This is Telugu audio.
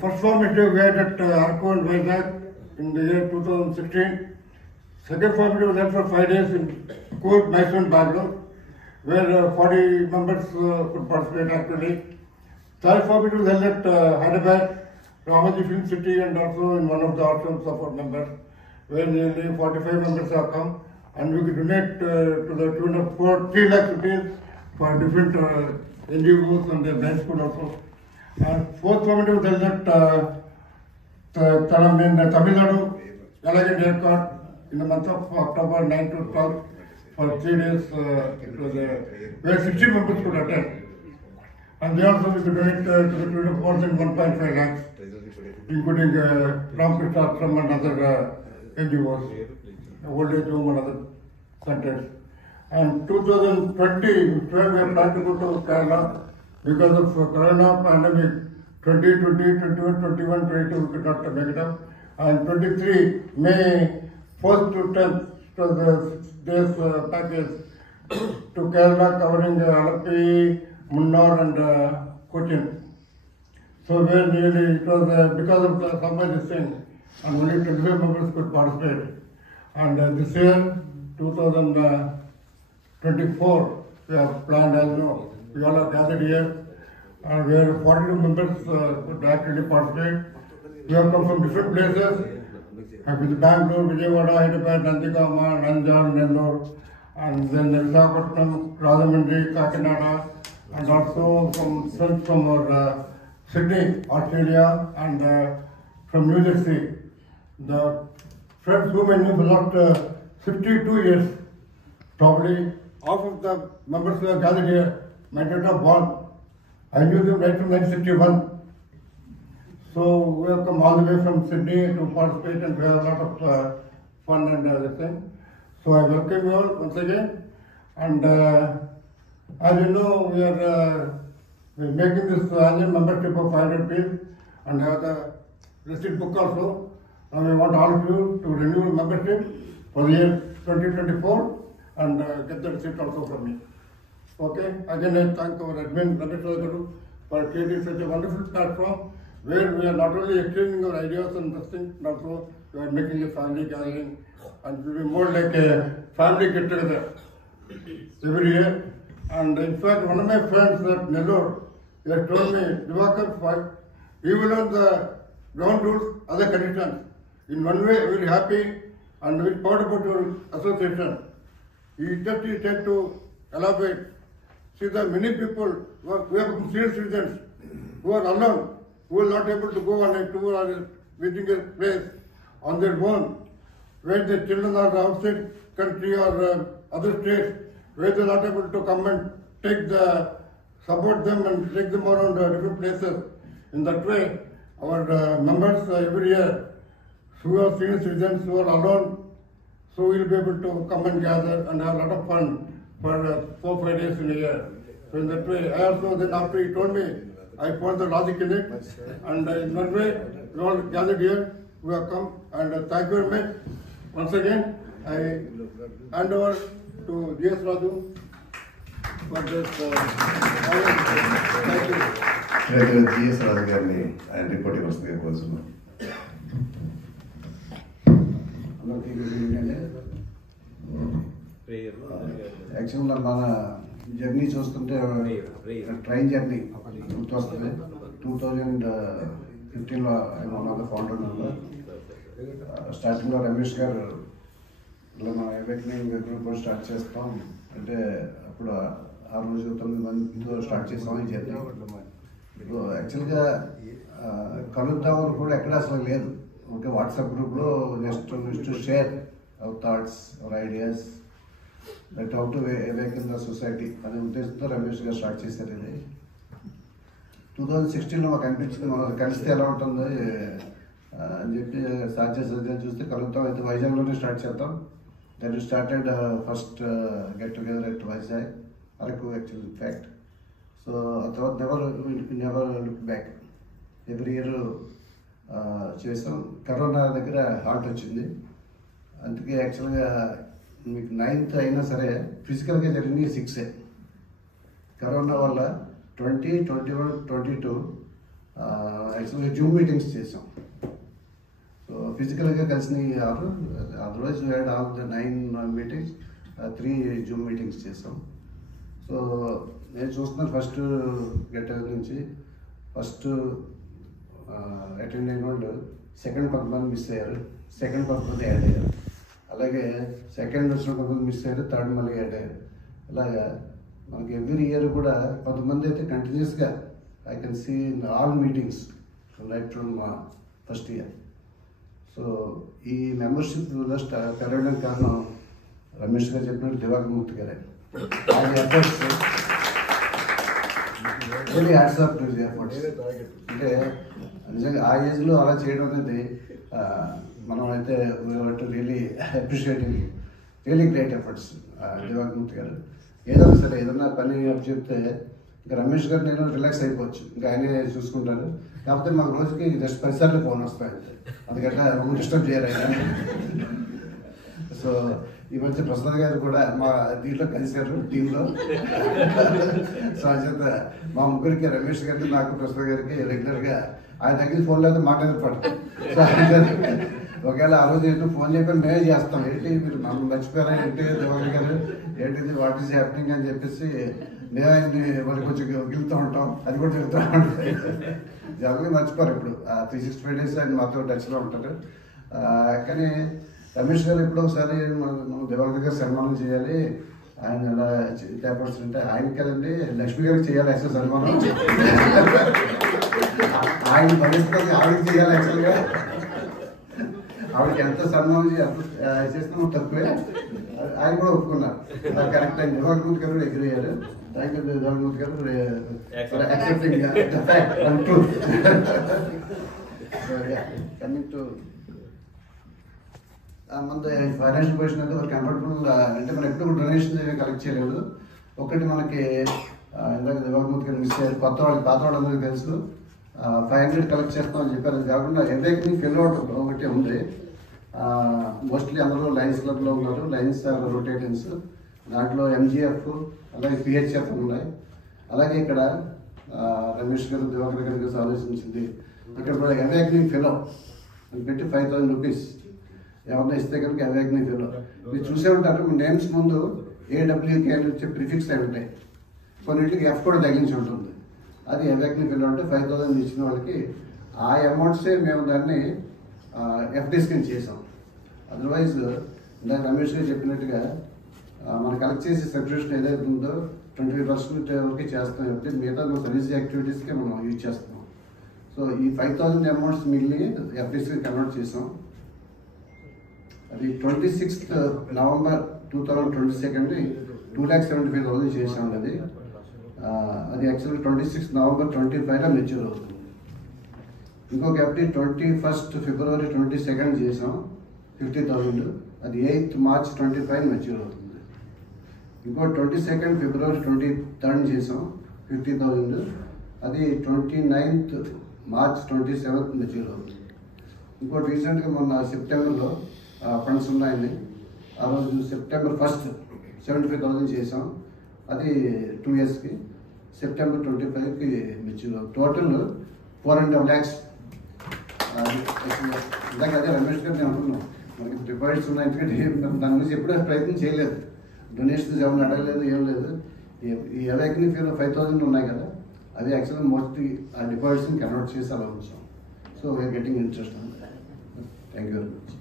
first formative we had at Arco and Vizag in the year 2016. Second formative was held for 5 days in Coorg, Mysore and Bangalore, where 40 members could participate actively. Third formative was held at Hyderabad, Ramoji Film City, and also in one of the ashrams of our members, where nearly 45 members have come, and we could donate to the tune of 3 lakh rupees for different NGOs and their blind school also. And fourth formative was held at Tamil Nadu, Elegant Airport, in the month of October 9 to 12 for 3 days, where 60 members could attend. And they also we could donate to the tune of more than 1.5 lakhs, including Ramakrishna Ashram and other NGOs, old age home and other centers. And 2020, we are planning to go to Kerala because of Corona pandemic. 2020, 21, 21, 22, we could not make it up. And 23, May 1st to 10th, was the days package to Kerala covering Alapi, Munnar and Cochin. So where really it was because of the summer this thing, and only 25 members could participate. And this year, 2024, we have planned, as you know, we all are gathered here, and where 42 members could actually participate. We have come from different places, with Bangalore, Vijayawada, Hyderabad, Nandikama, Nanjal, Nellore, and then Visakhapatnam, Rajahmundry, Kakinada, and also from friends from our Sydney, Australia, and from New Jersey. The friends whom I knew for the last 52 years, probably half of the members who are gathered here, my date of birth, I knew them right from 1961. So we have come all the way from Sydney to participate and we have a lot of fun and everything. So I welcome you all once again. And as you know, we are making this annual membership of 500 rupees and have the receipt book also. And we want all of you to renew membership for the year 2024 and get the receipt also from me. Okay, again I thank our admin Ramesh Rajagaru for creating such a wonderful platform where we are not only exchanging our ideas and this thing, but also we are making a family gathering and it will be more like a family get together every year. And in fact, one of my friends at Nellore, he had told me, Divakar, we will learn the ground rules, other conditions. In one way, very happy and very proud about your association. He said to elaborate. See, there are many people who have senior citizens who are alone, who are not able to go on a tour or visiting a place on their own, where their children are outside country or other states, where they are not able to come and support them and take them around different places. In that way, our members every year, who are senior citizens, who are alone, so we will be able to come and gather and have a lot of fun for 4-5 days in a year. So in that way, I also then after he told me, I found the logic in it, and in that way, we all gathered here, we have come, and thank you very much. Once again, I hand over to G.S. Raju for this. Thank you. G.S. Raju గారిని ఆయన రిపోర్ట్ వస్తుంది కోరుతున్నాం. యాక్చువల్గా మన జర్నీ చూస్తుంటే ట్రైన్ జర్నీ గుర్తొస్తుంది. 2015లో ఆయన one of the founder member. స్టార్టింగ్లో రమేష్ గారు ఇలా మనం అవేకనింగ్ గ్రూప్ స్టార్ట్ చేస్తాం అంటే అప్పుడు 6 రోజులు 9 మందితో స్టార్ట్ చేస్తాం ఈ జర్నీ. యాక్చువల్గా కలుద్దామని కూడా ఎక్కడ అసలు లేదు. ఓకే, వాట్సాప్ గ్రూప్లో just to share our thoughts, hour ideas, that how to awaken the society అనే ఉద్దేశంతో రమేష్ గారు స్టార్ట్ చేశారు. ఇది 2016లో మాకు అనిపించింది మనం కలిస్తే ఎలా ఉంటుందో అని చెప్పి స్టార్ట్ చేసేది. చూస్తే కలుగుతాం అయితే వైజాగ్లోనే స్టార్ట్ చేద్దాం. That started first get together at Vizag, Araku actual fact. So ఆ తర్వాత never look back. Every year చేసాం. కరోనా దగ్గర హార్ట్ వచ్చింది, అందుకే యాక్చువల్గా మీకు 9th అయినా సరే ఫిజికల్గా జరిగింది 6. కరోనా వల్ల 20, 21, 22 యాక్చువల్గా జూమ్ మీటింగ్స్ చేసాం. సో ఫిజికల్గా కలిసినవి 6, otherwise we had all the 9 meetings, 3 Zoom meetings చేసాం. సో నేను చూస్తున్నాను ఫస్ట్ గెట్ నుంచి ఫస్ట్ అటెండ్ అయిన వాళ్ళు సెకండ్ కొంతమంది మిస్ అయ్యారు, సెకండ్ కొంతమంది యాడ్ అయ్యారు. అలాగే సెకండ్ వచ్చిన కొంతమంది మిస్ అయ్యారు, థర్డ్ మళ్ళీ యాడ్ అయ్యారు. ఇలాగా మనకి ఎవ్రీ ఇయర్ కూడా కొంతమంది అయితే కంటిన్యూస్గా I can see in all meetings right from first year. So ఈ మెంబర్షిప్ లిస్ట్ పెరగడానికి కారణం రమేష్ గారు చెప్పినట్టు దివాకర్ మూర్తి గారే. ఆయన efforts really hats off to his efforts. అంటే నిజంగా ఆ ఏజ్లో అలా చేయడం అనేది మనం అయితే really appreciating, really great efforts Divakar Murthy garu. ఏదైనా సరే ఏదైనా పని చెప్తే ఇంకా రమేష్ గారు నేను రిలాక్స్ అయిపోవచ్చు, ఇంకా ఆయనే చూసుకుంటారు. కాకపోతే మాకు రోజుకి జస్ట్ 10 సార్లు ఫోన్ వస్తాయి, అందుకంటే రూమ్ డిస్టర్బ్ చేయరు ఆయన. సో ఈ మధ్య ప్రసాద్ గారు కూడా మా దీంట్లో కలిశారు టీంలో. సో అంచేత మా ముగ్గురికి, రమేష్ గారికి, నాకు, ప్రసాద్ గారికి రెగ్యులర్గా ఆయన దగ్గర ఫోన్ లేదా మాట్లాడతాడు. సో ఒకవేళ ఆ రోజు ఏంటో ఫోన్ చెప్పి మేమే చేస్తాం, ఏంటి మీరు మనం మర్చిపోయారా ఏంటి దివాకర్ గారు, ఏంటిది వాట్ ఈస్ హ్యాపెనింగ్ అని చెప్పేసి మేము ఆయన్ని మరి కొంచెం గిలుతూ ఉంటాం, అది కూడా చెబుతూ ఉంటాం. జనరల్గా మర్చిపోరు ఇప్పుడు 365 days ఆయన మాతో టచ్లో ఉంటారు. కానీ రమేష్ గారు ఎప్పుడో ఒకసారి మనం దివాకర్ గారు సన్మానం చేయాలి, ఆయన ఎలా చేపడుతుంటే ఆయనకి కదండి లక్ష్మి గారికి చేయాలి యాక్చువల్ సన్మానం, ఆయన పరిస్థితి ఆవిడకి చేయాలి యాక్చువల్గా. ఆవిడకి ఎంత సన్మానం చేసినా తక్కువే, ఆయన కూడా ఒప్పుకున్నారు. కరెక్ట్ ఆయన దివాకర్ మూర్తి గారు కూడా ఎగ్రీ అయ్యారు. థ్యాంక్ యూ దివాకర్ మూర్తి గారు for accepting the fact and truth. Coming to మన ఫైనాన్షియల్ పొజిషన్ అయితే ఒక కంఫర్టబుల్, అంటే మనం ఎప్పుడు డొనేషన్స్ కలెక్ట్ చేయలేదు. ఒకటి మనకి ఇందాక దివాకర్ మూర్తి గారు మిస్ అయ్యారు, కొత్త వాళ్ళకి పాత వాళ్ళందరికీ తెలుసు 500 కలెక్ట్ చేస్తామని చెప్పారు. అది కాకుండా ఎవరికి ఫిల్ అవుట్ ఒకటి ఉంది. మోస్ట్లీ అందరూ లయన్స్ క్లబ్లో ఉన్నారు, లయన్స్ ఆర్ రొటేటింగ్స్, దాంట్లో MGF అలాగే PHF ఉన్నాయి. అలాగే ఇక్కడ రమేష్ గారు దివాకర్ గారి గురించి ఆలోచించింది, ఇక్కడ కూడా ఎవరికి ఫిలో అని పెట్టి 5,000 రూపీస్ ఎవరైనా ఇస్తే కనుక ఎవరికి ఫిలో. మీరు చూసే ఉంటారు నేమ్స్ ముందు AWK అని వచ్చే ప్రిఫిక్స్ అయి ఉంటాయి, కొన్నింటికి F కూడా తగిలించి ఉంటుంది. అది ఎవరికి ఫిలో అంటే 5,000 ఇచ్చిన వాళ్ళకి ఆ అమౌంట్సే మేము దాన్ని FDs కింద చేసాం. అదర్వైజ్ ఇందాక రమేష్ గారు చెప్పినట్టుగా మనం కలెక్ట్ చేసే సబ్స్క్రిప్షన్ ఏదైతే ఉందో 20% వరకు చేస్తాం, కాబట్టి మిగతా సర్వీస్ యాక్టివిటీస్కే మనం యూజ్ చేస్తున్నాం. సో ఈ 5,000 అమౌంట్స్ మిగిలి FDస్కి కన్వర్ట్ చేసాం. అది 26th November 2022 2,75,000 చేసాం. అది యాక్చువల్గా 26th November 2025 మెచ్యూర్ అవుతుంది. ఇంకొక FD 21st February 22 చేసాం 50,000, అది 8th March 2025 మెచ్యూర్ అవుతుంది. ఇంకో 22nd February 23 చేసాం 50,000, అది 29th March 27 మెచ్యూర్ అవుతుంది. ఇంకోటి రీసెంట్గా మొన్న సెప్టెంబర్లో ఫండ్స్ ఉన్నాయండి, ఆ రోజు September 1st 75,000 చేసాం, అది 2 yearsకి September 25కి మెచ్యూర్. Total 4.5 lakhs. ఇందాక అదే రమేష్ గారు నేను అనుకున్నాం మనకి డిపాజిట్స్ ఉన్నాయి, ఎందుకంటే దాని గురించి ఎప్పుడూ ప్రయత్నం చేయలేదు, డొనేషన్స్ ఏమైనా అడగలేదు, ఏం లేదు. ఈ ఎవరికి 5,000 ఉన్నాయి కదా, అది యాక్చువల్గా మోస్ట్లీ ఆ డిపాజిట్స్ని కన్వర్ట్ చేసి అలా ఉంచాం. So we are getting interest. Thank you very much.